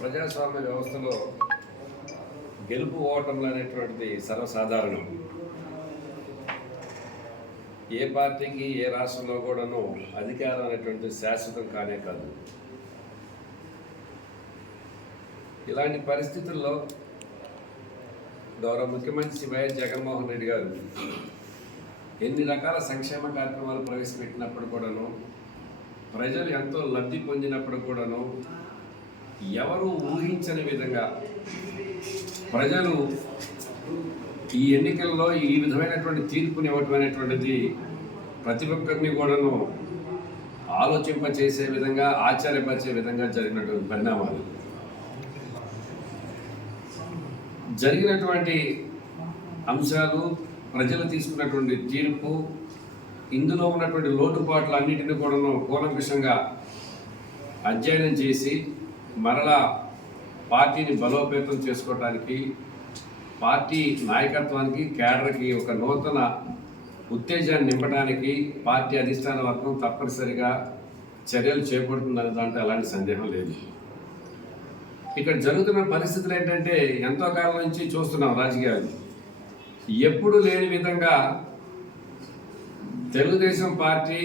ప్రజాస్వామ్య వ్యవస్థలో గెలుపు ఓటములు అనేటువంటిది సర్వసాధారణం. ఏ పార్టీకి ఏ రాష్ట్రంలో కూడాను అధికారం అనేటువంటిది శాశ్వతం కానే కాదు. ఇలాంటి పరిస్థితుల్లో గౌరవ ముఖ్యమంత్రి శ్రీ వైఎస్ జగన్మోహన్ రెడ్డి గారు ఎన్ని రకాల సంక్షేమ కార్యక్రమాలు ప్రవేశపెట్టినప్పుడు కూడాను, ప్రజలు ఎంతో లబ్ధి పొందినప్పుడు కూడాను, ఎవరు ఊహించని విధంగా ప్రజలు ఈ ఎన్నికల్లో ఈ విధమైనటువంటి తీర్పునివ్వటం అనేటువంటిది ప్రతి ఒక్కరిని కూడాను ఆలోచింపచేసే విధంగా, ఆశ్చర్యపరిచే విధంగా జరిగినటువంటి పరిణామాలు. జరిగినటువంటి అంశాలు, ప్రజలు తీసుకున్నటువంటి తీర్పు, ఇందులో ఉన్నటువంటి లోటుపాట్లు అన్నింటినీ కూడాను కూలంకషంగా అధ్యయనం చేసి మరలా పార్టీని బలోపేతం చేసుకోవడానికి, పార్టీ నాయకత్వానికి, కేడర్కి ఒక నూతన ఉత్తేజాన్ని నింపడానికి పార్టీ అధిష్టాన వర్గం తప్పనిసరిగా చర్యలు చేపడుతుందనే దాంట్లో ఎలాంటి సందేహం లేదు. ఇక్కడ జరుగుతున్న పరిస్థితులు ఏంటంటే, ఎంతో కాలం నుంచి చూస్తున్నాం రాజకీయాలు. ఎప్పుడు లేని విధంగా తెలుగుదేశం పార్టీ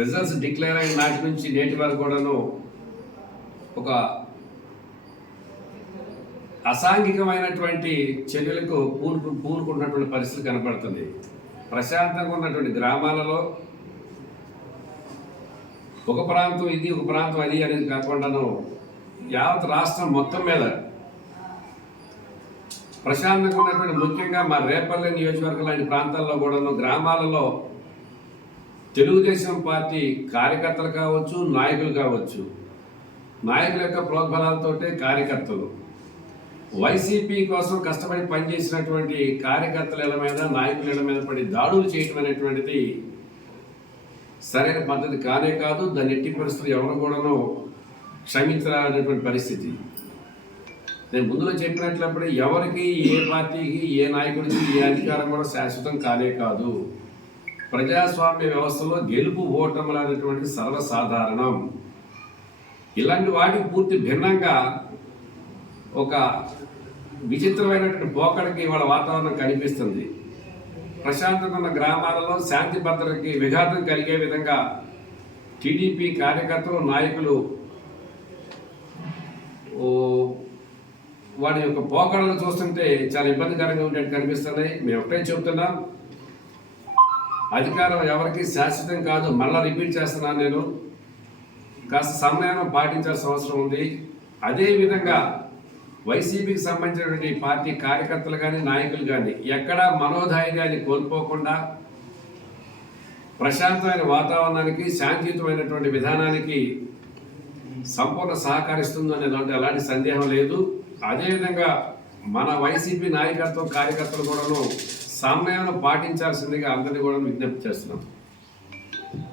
రిజల్ట్స్ డిక్లేర్ అయిన నాటి నుంచి నేటి వరకు కూడాను ఒక అసాంఘికమైనటువంటి చర్యలకు పూనుకున్నటువంటి పరిస్థితి కనపడుతుంది. ప్రశాంతంగా ఉన్నటువంటి గ్రామాలలో ఒక ప్రాంతం ఇది, ఒక ప్రాంతం అది అనేది కాకుండాను యావత్ రాష్ట్రం మొత్తం మీద ప్రశాంతంగా ఉన్నటువంటి, ముఖ్యంగా మా రేపల్లె నియోజకవర్గం లాంటి ప్రాంతాల్లో కూడాను గ్రామాలలో తెలుగుదేశం పార్టీ కార్యకర్తలు కావచ్చు, నాయకులు కావచ్చు, నాయకుల యొక్క ప్రోద్బలాలతోటే కార్యకర్తలు, వైసీపీ కోసం కష్టపడి పనిచేసినటువంటి కార్యకర్తల ఇళ్ల మీద, నాయకుల ఇళ్ల మీద పడి దాడులు చేయటం అనేటువంటిది సరైన పద్ధతి కానే కాదు. దాన్ని ఎట్టి పరిస్థితులు ఎవరు కూడాను క్షమించాలనేటువంటి పరిస్థితి. నేను ముందులో చెప్పినట్లప్పుడు ఎవరికి, ఏ పార్టీకి, ఏ నాయకుడికి ఏ అధికారం కూడా శాశ్వతం కానే కాదు. ప్రజాస్వామ్య వ్యవస్థలో గెలుపు ఓటములు అనేటువంటి సర్వసాధారణం. ఇలాంటి వాటికి పూర్తి భిన్నంగా ఒక విచిత్రమైనటువంటి పోకడకి ఇవాళ వాతావరణం కనిపిస్తుంది. ప్రశాంతంగా ఉన్న గ్రామాలలో శాంతి భద్రతకి విఘాతం కలిగే విధంగా టీడీపీ కార్యకర్తలు, నాయకులు వాడి యొక్క పోకడలు చూస్తుంటే చాలా ఇబ్బందికరంగా ఉండేది కనిపిస్తున్నాయి. మేము ఒకటే చెబుతున్నాం, అధికారం ఎవరికి శాశ్వతం కాదు. మళ్ళా రిపీట్ చేస్తున్నాను నేను, కాస్త సమయం పాటించాల్సిన అవసరం ఉంది. అదేవిధంగా వైసీపీకి సంబంధించినటువంటి పార్టీ కార్యకర్తలు కానీ, నాయకులు కానీ ఎక్కడా మనోధైర్యాన్ని కోల్పోకుండా ప్రశాంతమైన వాతావరణానికి, శాంతియుతమైనటువంటి విధానానికి సంపూర్ణ సహకరిస్తుందనే దాంట్లో ఎలాంటి సందేహం లేదు. అదేవిధంగా మన వైసీపీ నాయకత్వం, కార్యకర్తలు కూడాను సమయాన్ని పాటించాల్సిందిగా అందరినీ కూడా విజ్ఞప్తి చేస్తున్నాం.